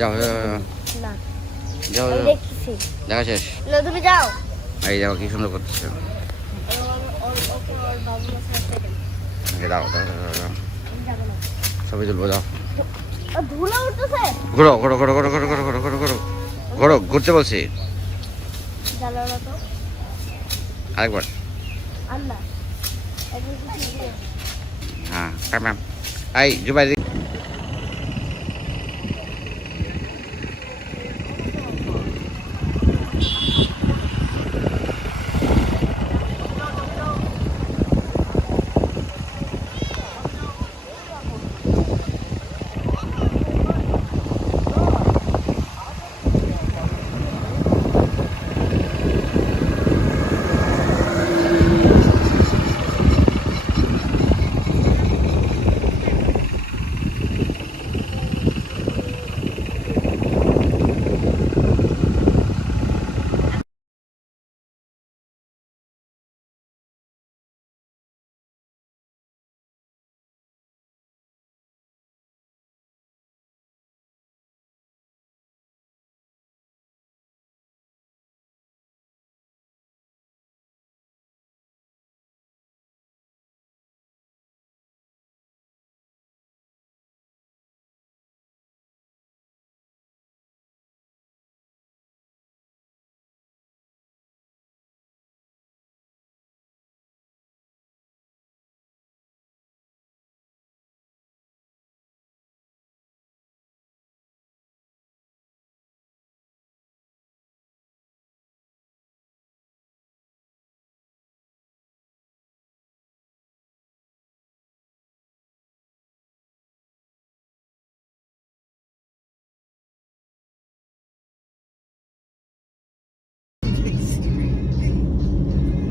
যাও না যাও আমি যাও দেখতেছি দেখা শেষ না তুমি যাও এই দেখো কি সুন্দর করতেছে দাও দাও দাও, দাও। ছবি তুলবো যাও ধুলো উঠতেছে ঘোরো ঘোরো ঘোরো ঘোরো ঘোরো ঘোরো ঘোরো ঘোরো ঘোরো ঘোরো ঘুরতে বলছি জানো না তো আরেকবার আল্লাহ একদম কিছু দিয়ে হ্যাঁ ম্যাম এই জুবাই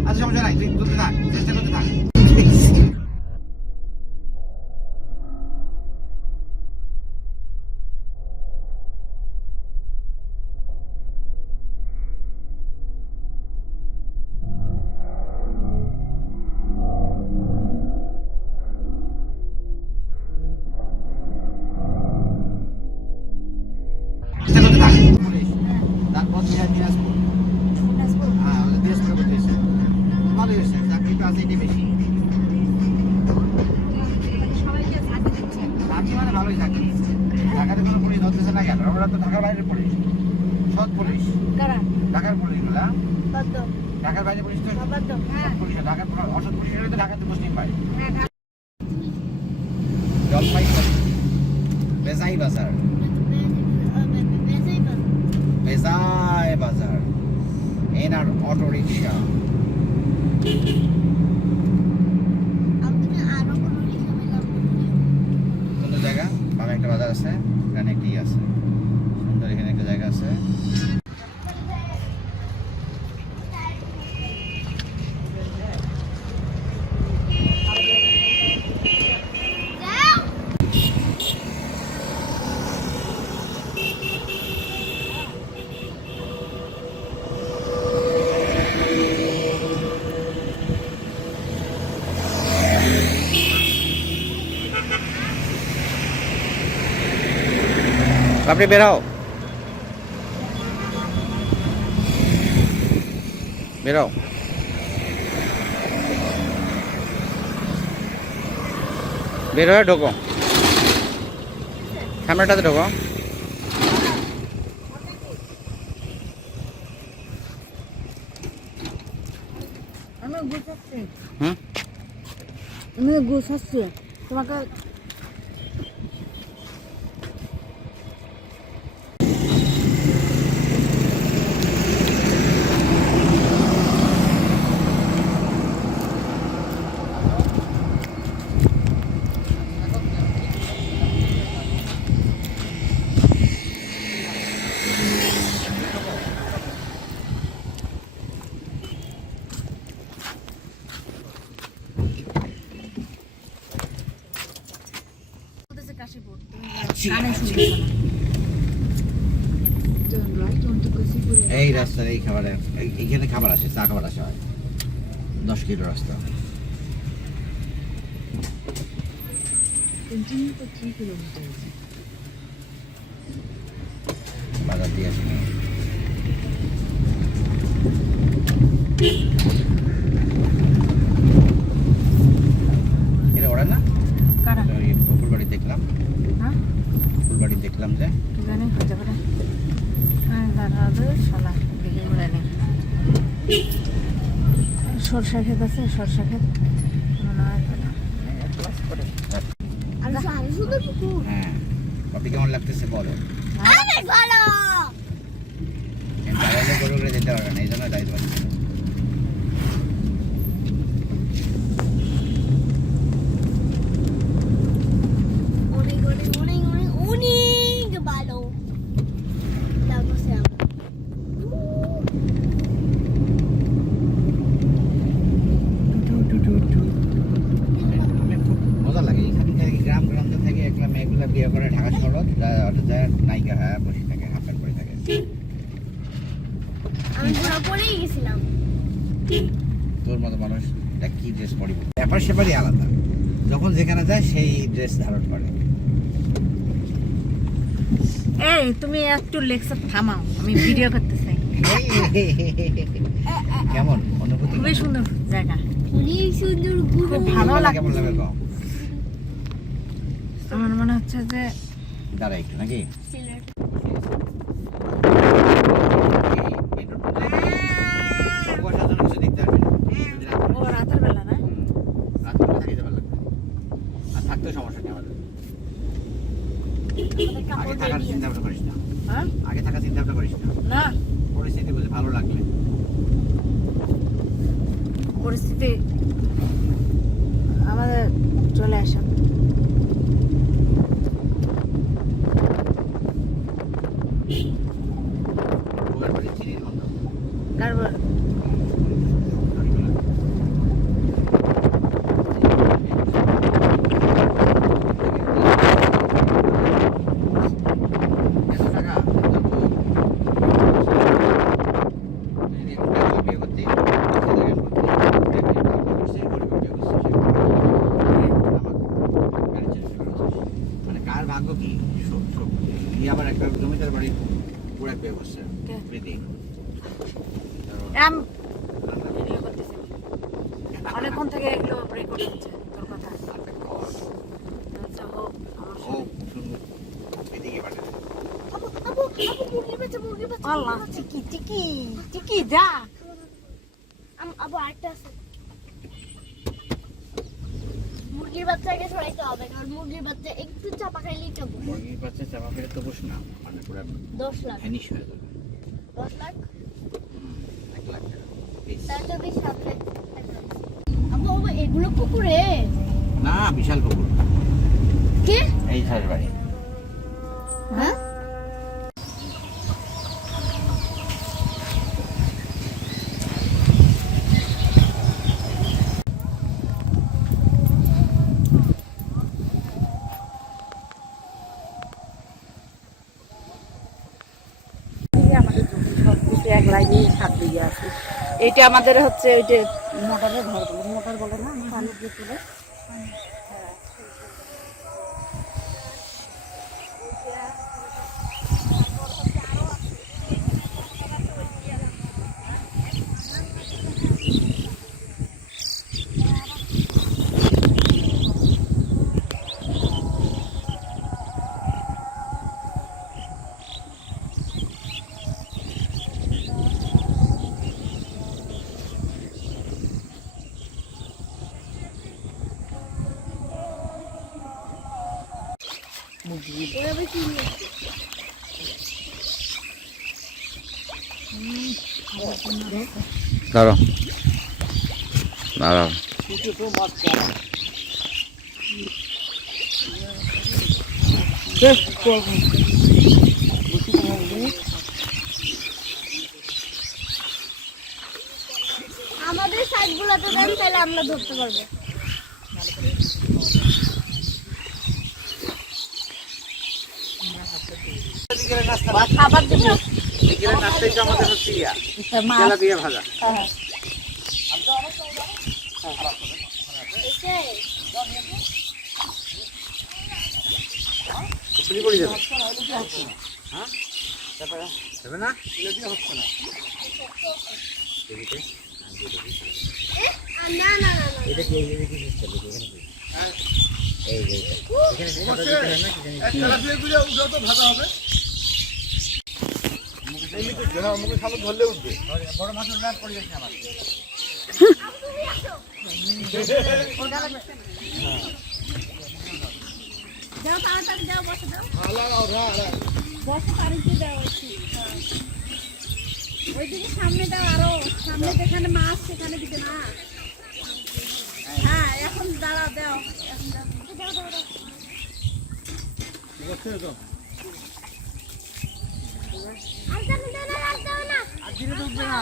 আচ্ছা সমস্যা নাই তুই তুলতে থাক চেষ্টা করতে থাক চেষ্টা করতে থাক তারপর দিনাজপুর হ্যাঁ দিনাজপুর করতে এসে ভালোই হয়েছে চাকরিটা আছে এটাই বেশি চাকরি মানে ভালোই চাকরি ঢাকাতে কোনো পুলিশ ধরতেছে না কেন আমরা তো ঢাকার বাইরের পুলিশ সৎ পুলিশ ঢাকার পুলিশগুলা ঢাকার বাইরে পুলিশ তো সৎ পুলিশ ঢাকার অসৎ পুলিশ হলে তো ঢাকাতে মুসলিম পাই জলপাইগুড়ি বেজাই বাজার বেজাই বাজার এনার অটো রিক্সা সুন্দর জায়গা বামে একটা বাজার আছে এখানে একটি আছে সুন্দর এখানে একটা জায়গা আছে আপনি বের হও বের হও বের হয়ে ঢোকো সামনেটাতে ঢোকো আমি গোছাচ্ছি তোমাকে এই রাস্তার এই খাবারে এইখানে খাবার আসে চা খাবার আসে হয় 10 কিলো রাস্তা Continue for 3 kilometers. দিয়ে আসিনি। এটা ওরা না কারা ওই বকুল বাড়ি দেখলাম, হ্যাঁ বকুল বাড়ি দেখলাম যে কি জানি হতে পারে। দাঁড়াবে শালা দেখে বলে নেই। সরষা ক্ষেত আছে, সরষা ক্ষেত মনে হয় না। হ্যাঁ কপি কেমন লাগতেছে বলো। অনেক ভালো। দাঁড়ালে গরু করে যেতে পারবে না, এই জন্য দায়িত্ব পাচ্ছি। অনেক অনেক অনেক অনেক অনেক ভালো লাগছে আমার। আমি খুব মজা লাগে এখানে থেকে গ্রাম গ্রান্ত থেকে একলা মেয়েগুলা বিয়ে করে ঢাকা শহর যায় নায়িকা হ্যাঁ বসে থাকে, হাফ প্যান্ট পরে থাকে। আমি পুরো পরেই গেছিলাম। তোর মতো মানুষ কি ড্রেস পরিব, ব্যাপার সেপারই আলাদা। যখন যেখানে যায় সেই ড্রেস ধারণ করে। এই তুমি একটু লেকচার থামাও, আমি ভিডিও করতে চাই। কেমন অনুভূতি? খুবই সুন্দর জায়গা, অনেক সুন্দর, খুব ভালো লাগে। কেমন লাগে কম? আমার মনে হচ্ছে যে দাঁড়া একটু নাকি কুয়াশার জন্য কিছু দেখতে পারবি না। ও রাতের বেলা না, রাত্রে থাকতে পারলাম আর থাকতেও সমস্যা নেই আমাদের। আগে থাকার চিন্তা ভাবনা করিস না, হ্যাঁ আগে থাকার চিন্তা ভাবনা করিস না। না পরিস্থিতি বুঝে ভালো লাগলে পরিস্থিতি আমাদের চলে আসা। ওর বাড়ি চিনির গন্ধ। তারপর এত টাকা বিয়ে করতে মানে কার ভাগ্য কি আবার একটা জমিদার বাড়ি পুরো বিয়ে করছে প্রীতি। ভিডিও করতেছি অনেকক্ষণ থেকে, এগুলো রেকর্ড হচ্ছে তোর কথা। আচ্ছা হোক, ও শুনবো এদিকে পাঠাবে। আল্লাহ চিকি চিকি চিকি যা। আবু আরেকটা আছে, মুরগির বাচ্চাকে ছড়াইতে হবে, কারণ মুরগির বাচ্চা একটু চাপা খাইলেই তো মুরগির বাচ্চা চাপা ফেলে তো বস না, মানে পুরো 10 লাখ ভ্যানিশ হয়ে যাবে। 10 লাখ 1 লাখ টাকা তার তো বেশ সামনে। আবু এগুলো পুকুরে না, বিশাল পুকুর। কে এই ধারের বাড়ি। হ্যাঁ আমাদের সবকিছু এক লাইনেই সাত দিকে আছে। এইটা আমাদের হচ্ছে ওই যে মোটরের ঘর বলে, মোটর বলে না, পানি দিয়ে তুলে। দাঁড়াও দাঁড়াও আমাদের সাইডগুলোতে দেন, তাহলে আমরা ধরতে পারবো। খাবার দেবো, বিকেলের নাস্তাই তো আমাদের হচ্ছে তেলাপিয়া ভাজা। পুরি পড়ে যাবে। হ্যাঁ হবে না? এগুলো দিয়ে হচ্ছে না। এটা কি এই কি সিস্টেম এখানে কি? এই যে এখানে সাদা দিতে হয় না এখানে এক তেলাপিয়া গুলো উঠে তো ভাজা হবে। এমনি তো হ্যাঁ মুখে সামনে ধরলে উঠবে। বড় মাছ উঠলে পড়ে যাচ্ছে আমার। দাও তাড়াতাড়ি দাও, বসে দাও, আলা আলা বসে পানিতে দাও একটু। ওইদিকে সামনে দাও, আরো সামনে যেখানে মাছ সেখানে দিতে না। হ্যাঁ এখন দাঁড়াও, দাও এখন দাও, দাও দাও দাও। বসে তো। আর ধীরে ঢুকবে না।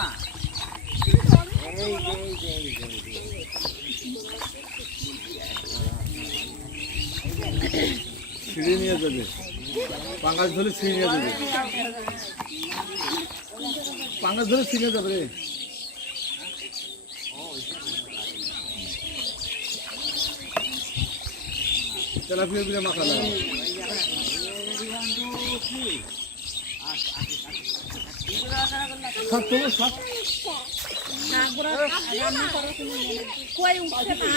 ছিঁড়ে নিয়ে যাবে। পাঙ্গাস ধরে ছিঁড়ে নিয়ে যাবে। পাঙ্গাস ধরে ছিঁড়ে যাবে রে। তেলাপিয়া গুলো মাথা লাগা। সব তোমার সব নাগরা রান্না করো তুমি, কই উঠছে না,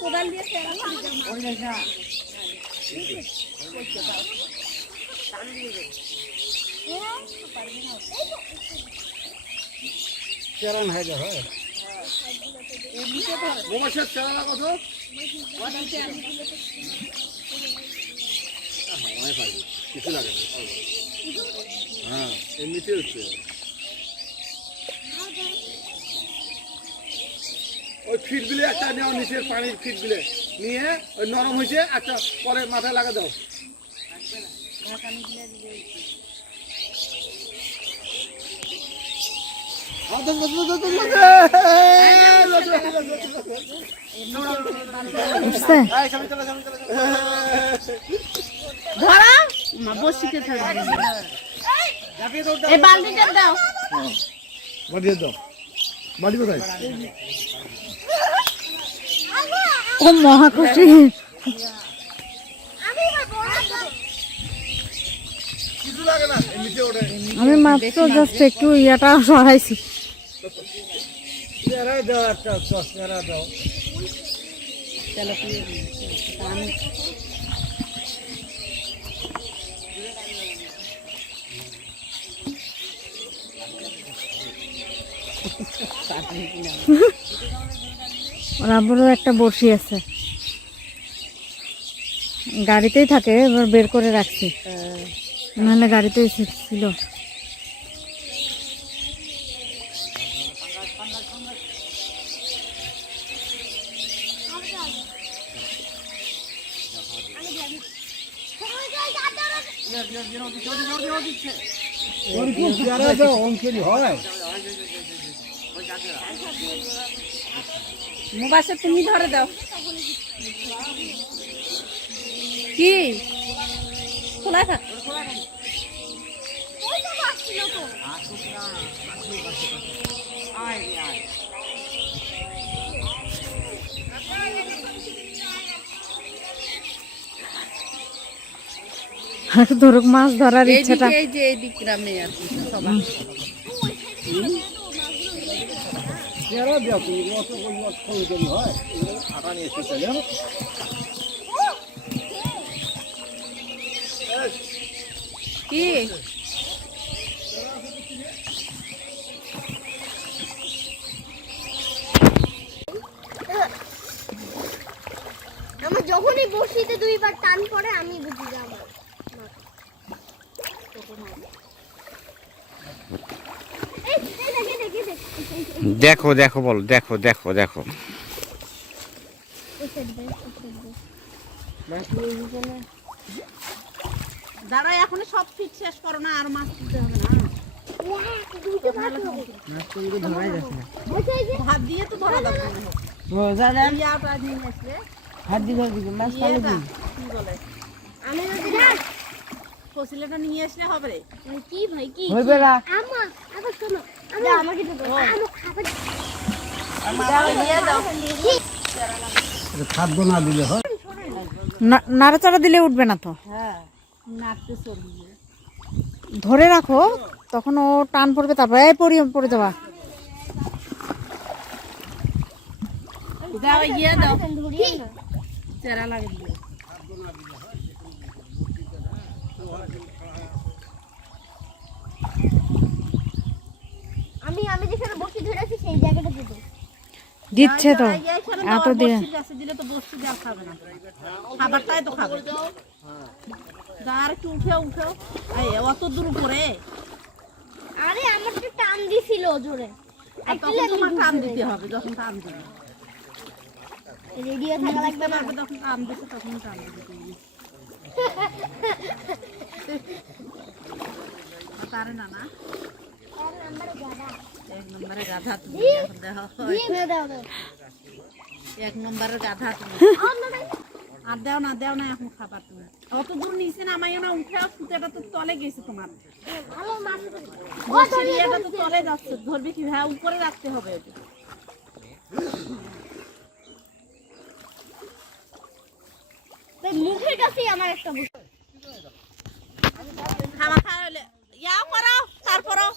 কোদাল দিয়ে ফেরা করে দাও না। ওই না। চেরান হয়ে যাবে। এমনিতে ধরো, মোমাশের চেরানা কত? ওদিকে আমি কিছু লাগে না। হ্যাঁ এমনিতে হচ্ছে। ওই ফিট গুলো একটা নেওয়া নিচের পানির ফিট গুলো নিয়ে ওই নরম হয়েছে একটা পরে মাথায় লাগা দাও। ধরো মা বসিকে ধরো, এই বালতিটা দাও। মাটি দাও। মাটি কোথায়? ও মহা খুশি। কিছু লাগে না এমনিতে ওঠে। আমি মাত্র জাস্ট একটু ইয়াটা সরাইছি। চেহারায় দাও একটা চেহারা দাও। ওর আবারও একটা বড়শি আছে, গাড়িতেই থাকে, এবার বের করে রাখছি, নাহলে গাড়িতেই ছিল। চেহারা দাও অঙ্কেরই হয়। মুবাসে তুমি ধরে দাও। কি খোলা থাক, ধরুক মাছ ধরার ইচ্ছাটা। এই যে এই দিক গ্রামে আর কি সবাই চেহারা দাও তুমি অত কই হয় আটা নিয়ে এসেছে জানো। কি আমার যখনই বড়শিতে দুইবার টান পড়ে আমি বুঝি যাব। দেখো দেখো বল, দেখো দেখো দেখো। দাঁড়া, এখনই সব ফিট শেষ করো না, আর মাছ তুলতে হবে না। হাত দিয়ে তো ধরা দরকার নেই। ইয়াটা নিয়ে আসলে হাত দিয়ে মাছ কি বলে আমি যদি ফসিলাটা নিয়ে আসলে হবে রে। কি ভাই কি হইবে না। আমা আবার শোনো আমি আমাকে তো আমি খাবার খাদ্য না দিলে হয়। নাড়াচাড়া দিলে উঠবে না তো। হ্যাঁ নাড়তে চলবে। ধরে রাখো, তখন ও টান পড়বে, তারপরে পড়ে যাওয়া। দাও ইয়ে দাও চেরা লাগে দিলে। আমি যেখানে বসে ধরেছি সেই জায়গাটা দিতে দিচ্ছে তো এত দিয়ে। দিলে তো বসছি দেওয়া খাবে না, খাবারটাই তো খাবে। আর একটু উঠে এই অত দূর উপরে। আরে আমার তো টান দিছিল জোরে, আর তখন তোমার টান দিতে হবে, যখন টান দিবে রেডিও থাকা লাগবে না। তখন টান দিতে তখন টান দিতে তুমি পারে না না। এক নম্বরে গাধা তুমি, এখন দেখো এক নম্বরের গাধা তুমি। আর দেও না এখন খাবার তুমি। অত দূর নিচে নামাইও না, উঠে ফুটেটা তো তলে গেছে তোমার। এটা তো তলে যাচ্ছে, ধরবি কি ভাই? উপরে রাখতে হবে ওটা। মুখের কাছেই আমার একটা খাওয়া খাওয়ালে ইয়াও করো, তারপরও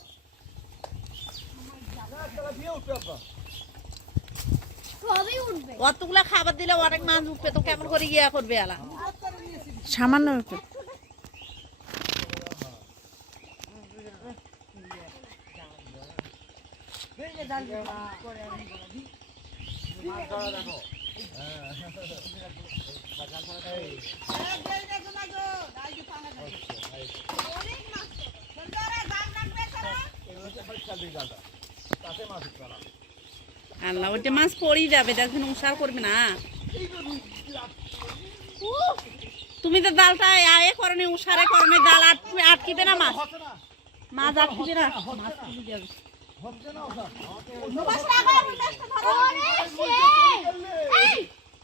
সবই উঠবে। অতগুলা খাবার দিলে অনেক মাছ উঠবে, তো কেমন করে ইয়া করবে আলা? সামান্য একটু। আল্লাহ, ওইটা মাছ পড়েই যাবে, দেখবেন উষার করবে না। তুমি তো জালটা আয়ে করনি, উষারে করনি, জাল আটকিবে না, মাছ আটকিবে না, মাছ পড়ে যাবে।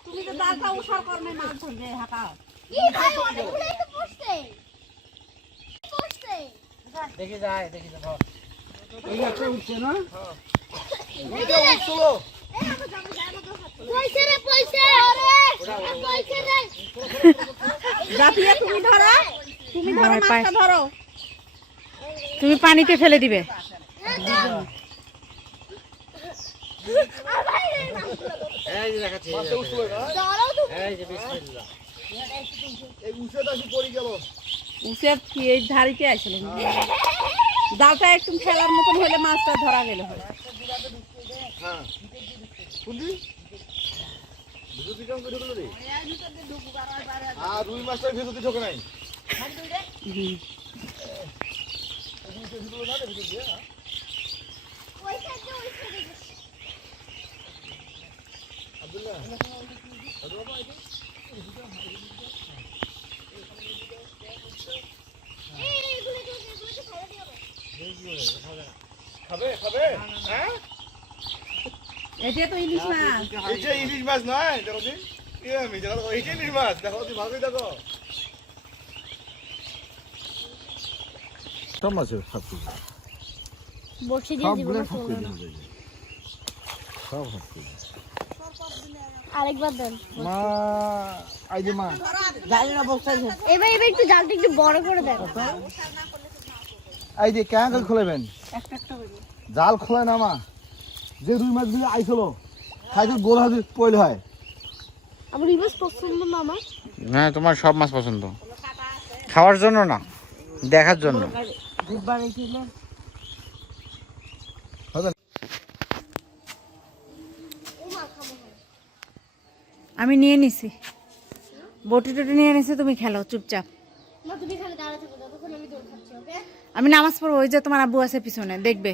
তুমি তো জালটা উষার করনি, মাছ ধরবে হাঁটাও। দেখি যায় দেখো এই একটা উঠছে না? জাফিয়া তুমি ধরো, মাছটা ধরো। তুমি পানিতে ফেলে দিবে। এই যে দেখাচ্ছি, মাছটা উঠলো না? এই যে বিসমিল্লাহ। এই উঠেটা কি পড়ে গেল? উষের এই ধারিতে আসলে জালটা একটু ফেলার মতন হলে মাছটা ধরা গেলে হয়। হ্যাঁ শুনলি? ভিতর দিকে আমাকে ঢুকলো রে। আর রুই মাছটার ভিতর দিয়ে ঢোকে নাই। ঢুকলো না রে ভিতর দিয়ে, হ্যাঁ? আব্দুল্লাহ খাবে খাবে, হ্যাঁ? এটা তো ইলিশ মাছ। এই যে ইলিশ মাছ নয়, দেখো দি আমি দেখো, এই যে ইলিশ মাছ দেখো দি, ভালো করে দেখো। সব মাছের সব কিছু বসে দিয়ে দিব না, সব সব আরেকবার দেন। মা আই যে মা এবার একটু জালটা একটু বড় করে দেন। এই যে ক্যাঙ্গল খুলেবেন, জাল খোলে না মা। যে রুই মাছগুলো আইছিল খাইতে গোল হাতে পয়ল হয়। আমার ইলিশ পছন্দ না আমার। না, তোমার সব মাছ পছন্দ, খাওয়ার জন্য না, দেখার জন্য। আমি নিয়ে নিছি, বটি টটি নিয়ে নিছি, তুমি খেলো চুপচাপ। না তুমি খালি দাঁড়া থাকো, ততক্ষণ আমি দৌড় খাচ্ছি, ওকে? আমি নামাজ পড়বো, ওই যে তোমার আব্বু আছে পিছনে, দেখবে।